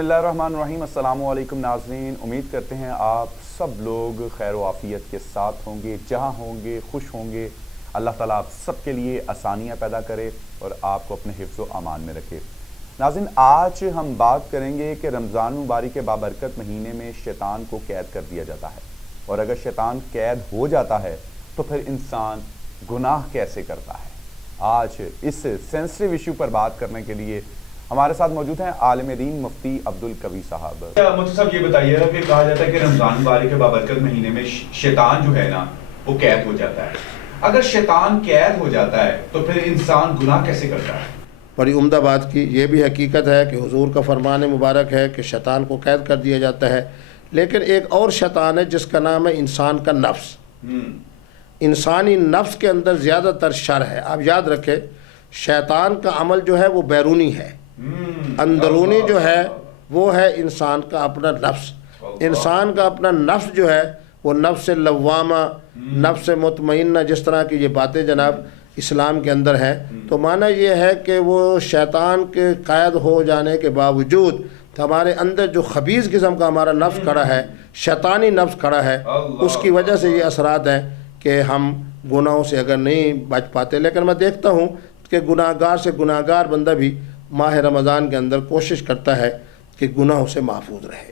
اللہ الرحمن الرحیم۔ السلام علیکم ناظرین، امید کرتے ہیں آپ سب لوگ خیر و عافیت کے ساتھ ہوں گے، جہاں ہوں گے خوش ہوں گے۔ اللہ تعالیٰ آپ سب کے لیے آسانیاں پیدا کرے اور آپ کو اپنے حفظ و امان میں رکھے۔ ناظرین، آج ہم بات کریں گے کہ رمضان مبارک کے بابرکت مہینے میں شیطان کو قید کر دیا جاتا ہے، اور اگر شیطان قید ہو جاتا ہے تو پھر انسان گناہ کیسے کرتا ہے۔ آج اس سینسٹیو ایشو پر بات کرنے کے لیے ہمارے ساتھ موجود ہیں عالم دین مفتی عبدالقوی صاحب۔ مفتی صاحب یہ بتائیے گا کہ کہا جاتا ہے کہ رمضان مبارک کے بابرکت مہینے میں شیطان جو ہے نا وہ قید ہو جاتا ہے۔ اگر شیطان قید ہو جاتا ہے تو پھر انسان گناہ کیسے کرتا ہے؟ بڑی عمدہ بات کی۔ یہ بھی حقیقت ہے کہ حضور کا فرمان مبارک ہے کہ شیطان کو قید کر دیا جاتا ہے، لیکن ایک اور شیطان ہے جس کا نام ہے انسان کا نفس۔ انسانی نفس کے اندر زیادہ تر شر ہے۔ آپ یاد رکھیں، شیطان کا عمل جو ہے وہ بیرونی ہے، اندرونی جو ہے وہ ہے انسان کا اپنا نفس۔ انسان کا اپنا نفس جو ہے وہ نفس لوامہ، نفس مطمئنہ، جس طرح کی یہ باتیں جناب اسلام کے اندر ہیں، تو معنی یہ ہے کہ وہ شیطان کے قید ہو جانے کے باوجود ہمارے اندر جو خبیث قسم کا ہمارا نفس کھڑا ہے، شیطانی نفس کھڑا ہے، اس کی وجہ سے یہ اثرات ہیں کہ ہم گناہوں سے اگر نہیں بچ پاتے۔ لیکن میں دیکھتا ہوں کہ گناہ گار سے گناہ گار بندہ بھی ماہ رمضان کے اندر کوشش کرتا ہے کہ گناہوں سے محفوظ رہے۔